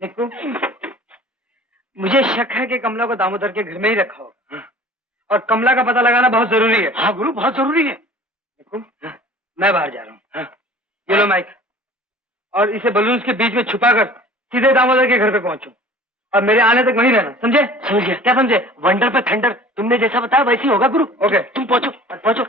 निक्कू, मुझे शक है कि कमला को दामोदर के घर में ही रखा होगा और कमला का पता लगाना बहुत जरूरी है। हाँ गुरु, बहुत जरूरी है। निक्कू, मैं बाहर जा रहा हूँ। ये लो माइक, और इसे बलून्स के बीच में छुपाकर सीधे दामोदर के घर पे पहुंचो और मेरे आने तक वहीं रहना, समझे? समझ गया। क्या समझे? वंडर पे थंडर, तुमने जैसा बताया वैसे ही होगा गुरु। ओके, तुम पहुंचो पहुंचो।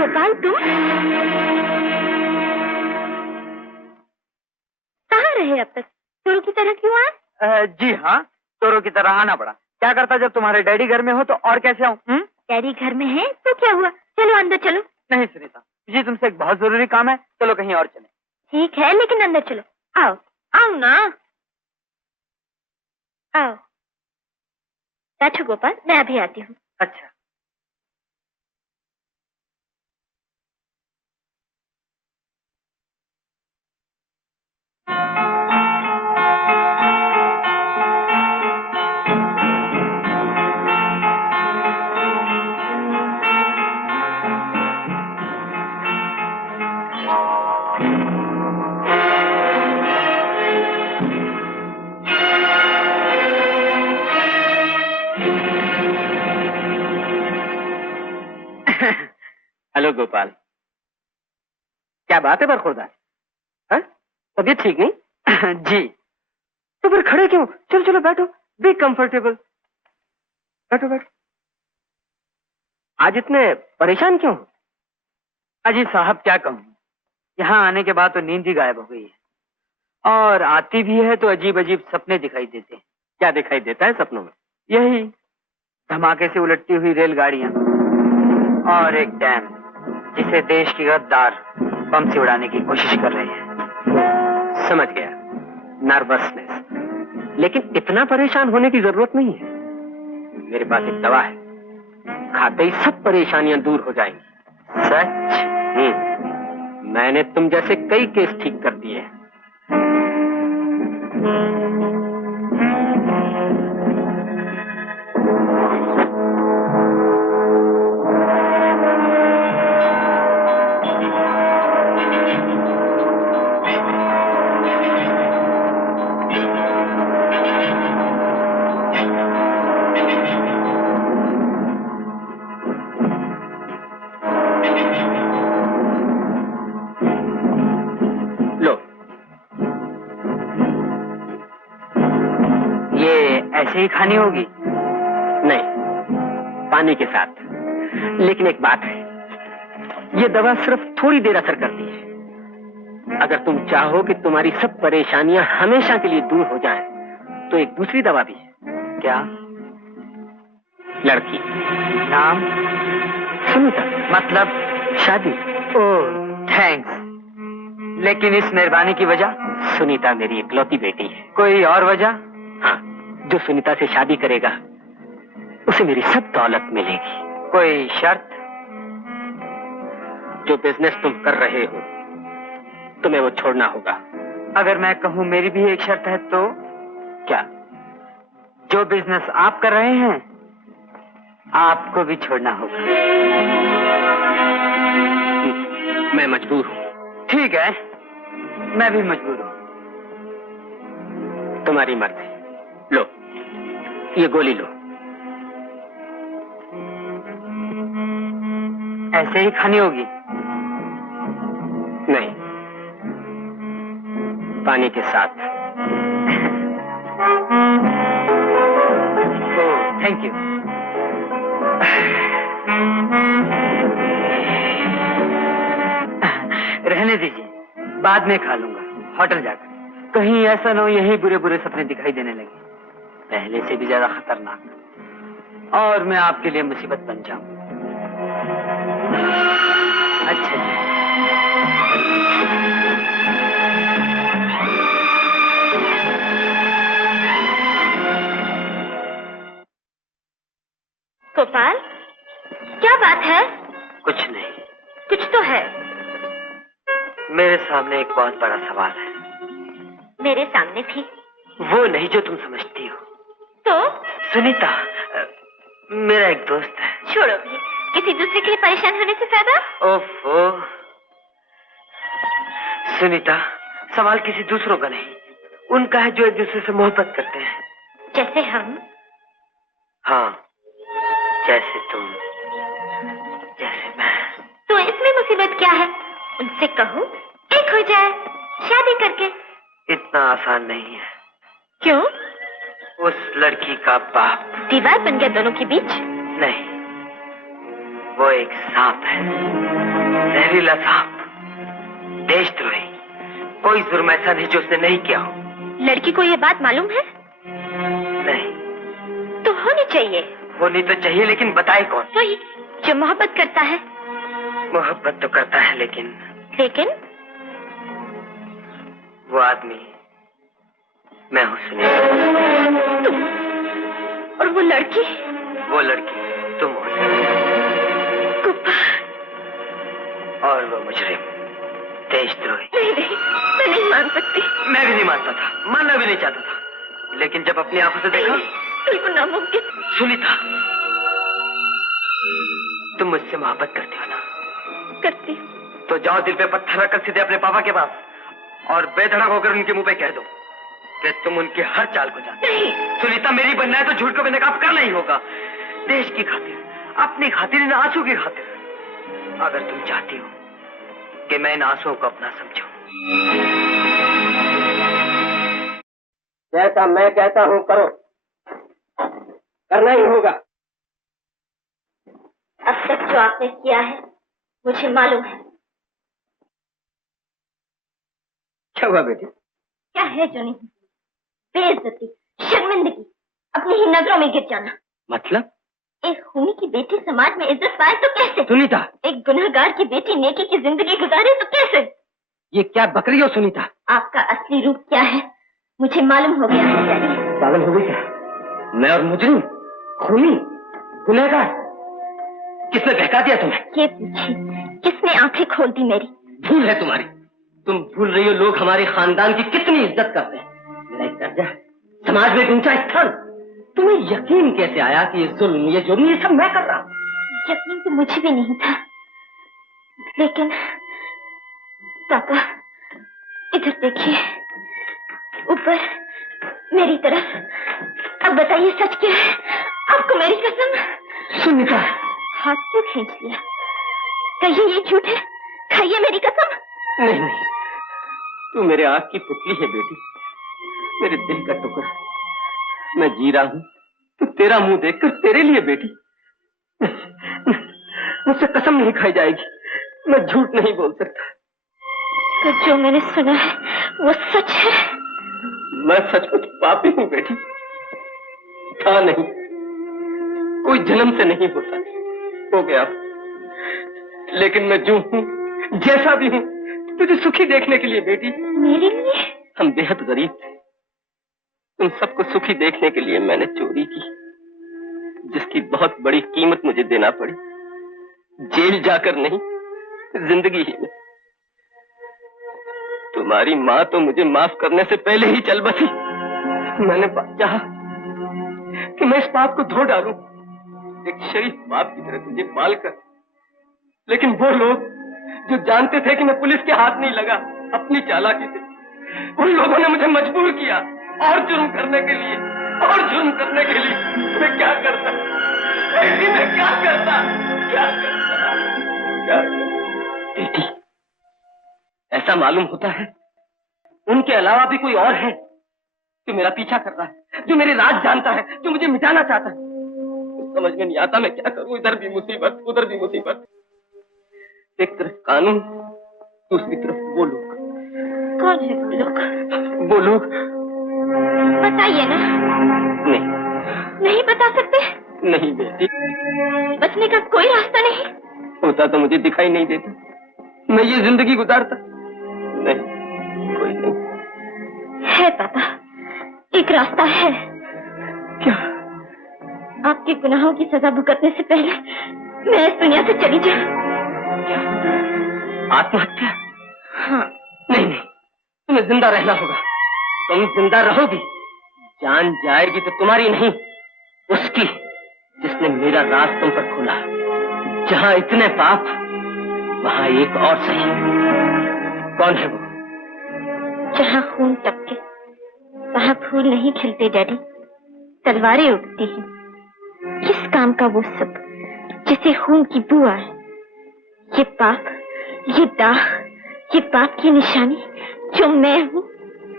गोपाल, तुम कहाँ रहे अब तक? चोरों की तरह क्यों आए? जी हाँ, चोरों की तरह आना पड़ा। क्या करता जब तुम्हारे डैडी घर में हो तो, और कैसे आऊँ? डैडी घर में है तो क्या हुआ? चलो अंदर चलो। नहीं सुनीता जी, तुमसे एक बहुत जरूरी काम है, चलो कहीं और चले। ठीक है, लेकिन अंदर चलो। आओ आओ ना, आओ। बैठो गोपाल, मैं अभी आती हूँ। अच्छा। हेलो गोपाल, क्या बात है बरखुरदार? तबीयत ठीक नहीं? जी। तो फिर खड़े क्यों? चलो चलो बैठो, बी कंफर्टेबल। बैठो बैठो। आज इतने परेशान क्यों? अजी साहब क्या कहूँ, यहाँ आने के बाद तो नींद ही गायब हो गई है और आती भी है तो अजीब अजीब सपने दिखाई देते हैं। क्या दिखाई देता है सपनों में? यही धमाके से उलटती हुई रेलगाड़ियां और एक डैम जिसे देश की गद्दार बम से उड़ाने की कोशिश कर रहे हैं। समझ गया, नर्वसनेस। लेकिन इतना परेशान होने की जरूरत नहीं है। मेरे पास एक दवा है, खाते ही सब परेशानियां दूर हो जाएंगी। सच? मैंने तुम जैसे कई केस ठीक कर दिए हैं। ऐसे ही खानी होगी? नहीं, पानी के साथ। लेकिन एक बात है, ये दवा सिर्फ थोड़ी देर असर करती है। अगर तुम चाहो कि तुम्हारी सब परेशानियां हमेशा के लिए दूर हो जाएं, तो एक दूसरी दवा भी है। क्या? लड़की। नाम? सुनीता। मतलब? शादी। ओह थैंक्स, लेकिन इस मेहरबानी की वजह? सुनीता मेरी इकलौती बेटी है। कोई और वजह? हाँ, जो सुनीता से शादी करेगा उसे मेरी सब दौलत मिलेगी। कोई शर्त? जो बिजनेस तुम कर रहे हो तुम्हें वो छोड़ना होगा। अगर मैं कहूं मेरी भी एक शर्त है तो? क्या? जो बिजनेस आप कर रहे हैं आपको भी छोड़ना होगा। मैं मजबूर हूं। ठीक है, मैं भी मजबूर हूं। तुम्हारी मर्जी। लो, ये गोली लो। ऐसे ही खानी होगी? नहीं, पानी के साथ। Oh thank you. रहने दीजिए, बाद में खा लूंगा होटल जाकर। कहीं ऐसा न हो यही बुरे बुरे सपने दिखाई देने लगे, पहले से भी ज्यादा खतरनाक, और मैं आपके लिए मुसीबत बन जाऊं। अच्छा जी। गोपाल, क्या बात है? कुछ नहीं। कुछ तो है। मेरे सामने एक बहुत बड़ा सवाल है। मेरे सामने भी। वो नहीं जो तुम समझती हो। तो सुनीता, मेरा एक दोस्त है। छोड़ो भी, किसी दूसरे के लिए परेशान होने से फायदा। ओफो सुनीता, सवाल किसी दूसरों का नहीं, उनका है जो एक दूसरे से मोहब्बत करते हैं। जैसे हम। हाँ, जैसे तुम, जैसे मैं। तो इसमें मुसीबत क्या है? उनसे कहो एक हो जाए शादी करके। इतना आसान नहीं है। क्यों? उस लड़की का बाप दीवार बन गया दोनों के बीच? नहीं, वो एक सांप है, जहरीला सांप, देशद्रोही। कोई जुर्म ऐसा नहीं जो उसने नहीं किया हो। लड़की को ये बात मालूम है? नहीं। तो होनी चाहिए। होनी तो चाहिए, लेकिन बताए कौन? वही जो मोहब्बत करता है। मोहब्बत तो करता है, लेकिन वो आदमी मैं हूँ सुनीता। तुम? और वो लड़की तुम हो गुप्पा। और वो मुजरिम, देशद्रोही। नहीं, मैं नहीं मान सकती। मैं भी नहीं मानता था, मानना भी नहीं चाहता था, लेकिन जब अपनी आंखों से देखा। बिल्कुल नामुमकिन। सुनीता, तुम मुझसे मोहब्बत करती हो ना? करती। तो जाओ दिल पे पत्थर रखकर सीधे अपने पापा के पास और बेधड़क होकर उनके मुंह पे कह दो कि तुम उनकी हर चाल को जानते। नहीं सुनीता, मेरी बनना है तो झूठ को बेनकाब करना ही होगा। देश की खातिर, अपनी खातिर, इन आंसू की खातिर। अगर तुम चाहती हो कि मैं इन आंसुओं को अपना समझूं। जैसा मैं कहता हूँ करो, करना ही होगा। अब तक जो आपने किया है मुझे मालूम है। क्या हुआ बेटी? क्या है जो नहीं? बेइज्जती, शर्मिंदगी, अपनी ही नजरों में गिर जाना। मतलब? एक खूनी की बेटी समाज में इज्जत पाए तो कैसे? सुनीता, एक गुनहगार की बेटी नेकी की जिंदगी गुजारे तो कैसे? ये क्या बक रही हो सुनीता? आपका असली रूप क्या है मुझे मालूम हो गया है डैडी। पागल हो गई क्या? मैं और मुजरिम, खूनी, गुनहगार, किसने बहका दिया तुम्हें? ये पूछिए, किसने आंखें खोल दी मेरी? भूल है तुम्हारी। तुम भूल रही हो लोग हमारे खानदान की कितनी इज्जत करते हैं। मेरा एक दर्जा, समाज में एक ऊंचा स्थान। तुम्हें यकीन कैसे आया कि ये जुल्म, ये जुर्म, ये सब मैं कर रहा हूँ? यकीन तो मुझे भी नहीं था, लेकिन पापा इधर देखिए, ऊपर मेरी तरफ। अब बताइए सच क्या है? आपको मेरी कसम। सुनीता, हाथ क्यों खींच लिया? कहिए ये झूठ है, खाइए मेरी कसम। नहीं नहीं, तू मेरे आँख की पुतली है बेटी, मेरे दिल का टुकड़ा। मैं जी रहा हूँ तो तेरा मुंह देखकर, तेरे लिए बेटी। मुझसे कसम नहीं खाई जाएगी, मैं झूठ नहीं बोल सकता। तो जो मैंने सुना है वो सच है? मैं सचमुच पापी हूँ बेटी। था नहीं, कोई जन्म से नहीं होता, हो गया। लेकिन मैं जो हूँ, जैसा भी हूँ, तुझे सुखी देखने के लिए बेटी। मेरे लिए? हम बेहद गरीब थे, उन सबको सुखी देखने के लिए मैंने चोरी की, जिसकी बहुत बड़ी कीमत मुझे देना पड़ी। जेल जाकर नहीं, जिंदगी ही में। तुम्हारी माँ तो मुझे माफ करने से पहले ही चल बसी। मैंने चाहा कि मैं इस पाप को धो डालूं, एक शरीफ बाप की तरह तुझे पालकर। लेकिन वो लोग जो जानते थे कि मैं पुलिस के हाथ नहीं लगा, अपनी चालाकी से उन लोगों ने मुझे मजबूर किया और जुर्म करने के लिए, और जुर्म करने के लिए। मैं क्या करता, मैं क्या करता, क्या करता, क्या करता? बेटी, ऐसा मालूम होता है उनके अलावा भी कोई और है जो मेरा पीछा कर रहा है, जो मेरे राज जानता है, जो मुझे मिटाना चाहता है। समझ में नहीं आता मैं क्या करूं। इधर भी मुसीबत, उधर भी मुसीबत। एक तरफ कानून, दूसरी तरफ वो लोग। कौन है वो लोग? वो लोग बताइए ना। नहीं बता सकते? नहीं बेटी, बचने का कोई रास्ता नहीं? होता तो मुझे दिखाई नहीं देता, मैं ये जिंदगी गुजारता। नहीं, कोई नहीं है पापा, एक रास्ता है। क्या? आपके गुनाहों की सजा भुगतने से पहले मैं इस दुनिया से चली जाऊं। क्या? आत्महत्या? हाँ। नहीं नहीं, तुम्हें जिंदा रहना होगा। तुम जिंदा रहोगी, जान जाएगी तो तुम्हारी नहीं, उसकी, जिसने मेरा राज तुम पर खोला। जहां इतने पाप, वहां एक और सही। कौन है वो? जहाँ खून टपके वहाँ फूल नहीं खिलते डैडी, तलवारें उगती हैं। किस काम का वो सब जिसे खून की बू आए? ये पाप, ये दाग, ये पाप की निशानी जो मैं हूँ,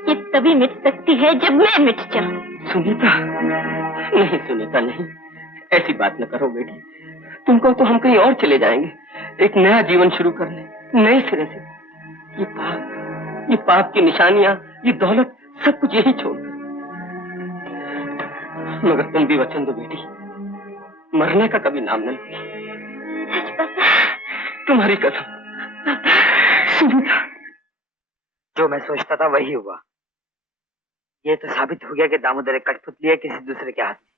ये तभी मिट सकती है जब मैं मिट जाऊं। सुनीता, नहीं सुनीता नहीं, ऐसी बात न करो बेटी। तुमको तो हम कहीं और चले जाएंगे, एक नया जीवन शुरू करने, नए सिरे से। ये पाप की निशानियां, ये दौलत, सब कुछ यही छोड़कर। मगर तुम भी वचन दो बेटी, मरने का कभी नाम न लोगी। सच पापा? तुम्हारी कसम। सुनीता, जो मैं सोचता था वही हुआ। ये तो साबित हो गया कि दामोदर एक कठपुतली है किसी दूसरे के हाथ में।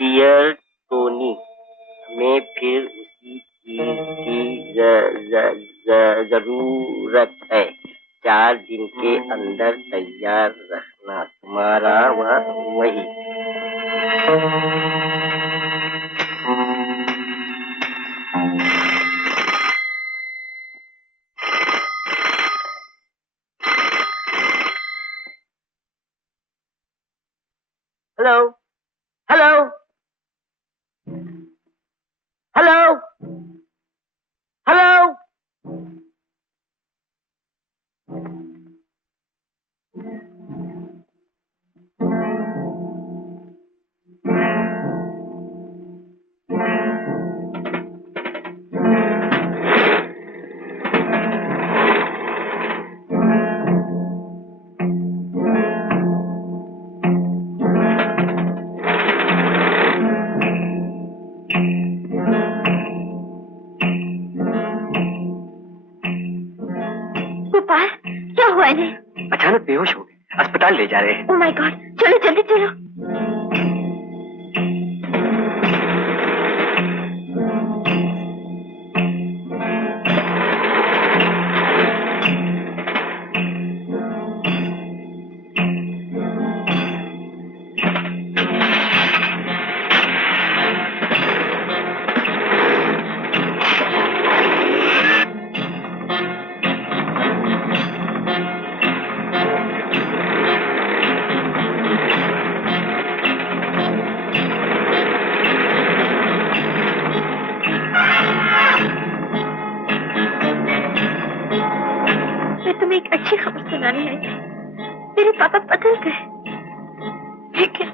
डियर टोनी, हमें फिर उसी चीज की जरूरत है। 4 दिन के अंदर तैयार रखना। तुम्हारा वही। Hello, hello, hello, hello. हुआ इन्हें? अचानक बेहोश हो गए, अस्पताल ले जा रहे हैं। ओह माय गॉड, चलो जल्दी चलो। अच्छी खबर सुनानी है। मेरे पापा बदल गए, लेकिन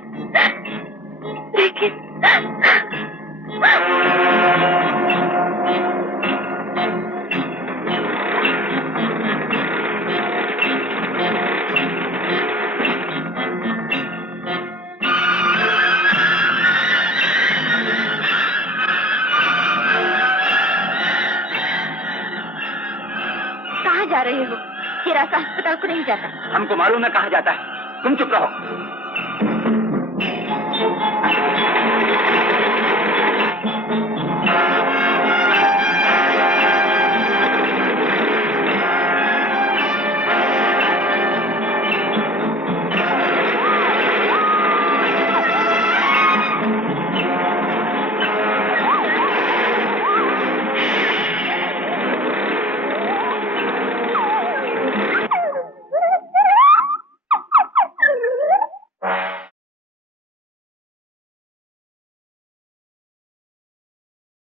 कहाँ जा रहे हो? ये रास्ता अस्पताल को नहीं जाता। हमको मालूम है कहाँ जाता है, तुम चुप रहो।